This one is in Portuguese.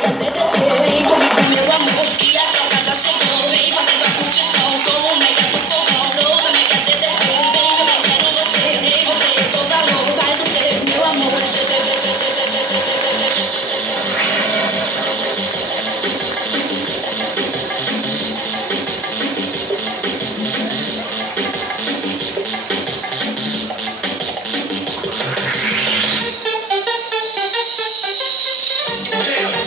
Mega CDT. Vem comigo, meu amor, que a tropa já chegou. Vem fazendo a curtição com o Mega do Forró. Sou da Mega CDT. Vem, eu quero você. Ei, você, eu dou valor. Faz o quê, meu amor? Yeah.